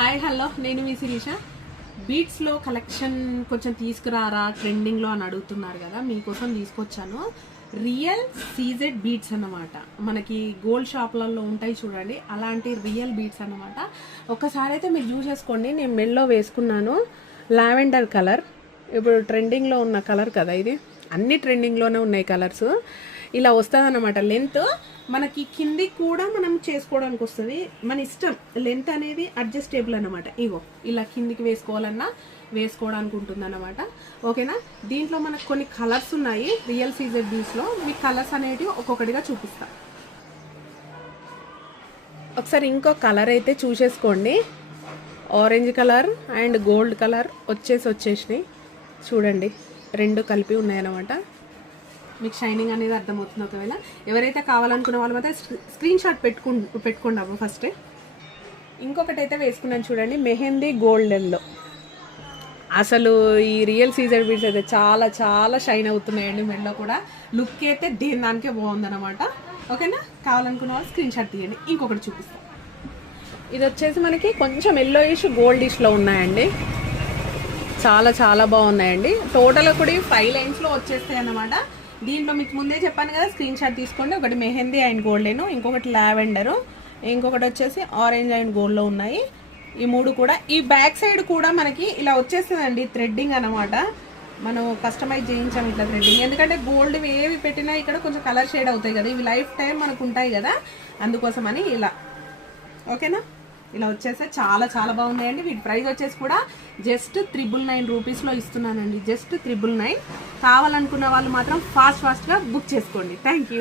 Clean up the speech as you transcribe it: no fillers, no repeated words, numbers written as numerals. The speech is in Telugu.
హాయ్ హలో నేను మీ శిరీష. బీట్స్లో కలెక్షన్ కొంచెం తీసుకురారా ట్రెండింగ్లో అని అడుగుతున్నారు కదా, మీకోసం తీసుకొచ్చాను. రియల్ సీజెడ్ బీట్స్ అన్నమాట. మనకి గోల్డ్ షాప్లలో ఉంటాయి చూడండి, అలాంటి రియల్ బీట్స్ అన్నమాట. ఒకసారి అయితే మీరు చూసేసుకోండి. నేను మెల్లో వేసుకున్నాను లావెండర్ కలర్. ఇప్పుడు ట్రెండింగ్లో ఉన్న కలర్ కదా ఇది, అన్ని ట్రెండింగ్లోనే ఉన్నాయి కలర్స్. ఇలా వస్తుంది అన్నమాట. లెంత్ మనకి కింది కూడా మనం చేసుకోవడానికి వస్తుంది, మన ఇష్టం. లెంత్ అనేది అడ్జస్టేబుల్ అనమాట. ఇగో ఇలా కిందికి వేసుకోవాలన్నా వేసుకోవడానికి ఉంటుంది అన్నమాట. ఓకేనా. దీంట్లో మనకు కొన్ని కలర్స్ ఉన్నాయి రియల్ సీజెడ్ బీట్స్లో. మీ కలర్స్ అనేటివి ఒక్కొక్కటిగా చూపిస్తా. ఒకసారి ఇంకో కలర్ అయితే చూసేసుకోండి. Orange colour and gold colour వచ్చేసినాయి చూడండి, రెండు కలిపి ఉన్నాయన్నమాట. మీకు షైనింగ్ అనేది అర్థమవుతుంది. ఒకవేళ ఎవరైతే కావాలనుకున్న వాళ్ళు మాత్రం స్క్రీన్ షాట్ పెట్టుకోండి అవ్వ ఫస్ట్. ఇంకొకటి అయితే వేసుకున్నాను చూడండి, మెహందీ గోల్డెన్లో. అసలు ఈ రియల్ సీజర్ బీడ్స్ అయితే చాలా చాలా షైన్ అవుతున్నాయండి. మెడలో కూడా లుక్ అయితే దేని దానికే బాగుందన్నమాట. ఓకేనా. కావాలనుకున్న వాళ్ళు స్క్రీన్ షాట్ తీయండి. ఇంకొకటి చూపిస్తాను. ఇది వచ్చేసి మనకి కొంచెం ఎల్లోయిష్ గోల్డిష్లో ఉన్నాయండి. చాలా చాలా బాగున్నాయండి. టోటల్ కూడా 5 లైన్స్లో వచ్చేస్తాయి అన్నమాట. దీంట్లో మీకు ముందే చెప్పాను కదా, స్క్రీన్ షాట్ తీసుకోండి. ఒకటి మెహందీ అండ్ గోల్డెను, ఇంకొకటి లావెండరు, ఇంకొకటి వచ్చేసి ఆరెంజ్ అండ్ గోల్డ్లో ఉన్నాయి. ఈ మూడు కూడా ఈ బ్యాక్ సైడ్ కూడా మనకి ఇలా వచ్చేస్తుందండి థ్రెడ్డింగ్ అనమాట. మనం కస్టమైజ్ చేయించాం ఇట్లా థ్రెడ్డింగ్. ఎందుకంటే గోల్డ్ ఏవి పెట్టినా ఇక్కడ కొంచెం కలర్ షేడ్ అవుతాయి కదా, ఇవి లైఫ్ టైం మనకు ఉంటాయి కదా, అందుకోసమని ఇలా. ఓకేనా. ఇలా వచ్చేస్తే చాలా చాలా బాగున్నాయండి. వీటి ప్రైస్ వచ్చేసి కూడా జస్ట్ 999 రూపీస్లో ఇస్తున్నానండి. జస్ట్ 999. కావాలనుకున్న వాళ్ళు మాత్రం ఫాస్ట్గా బుక్ చేసుకోండి. Thank you.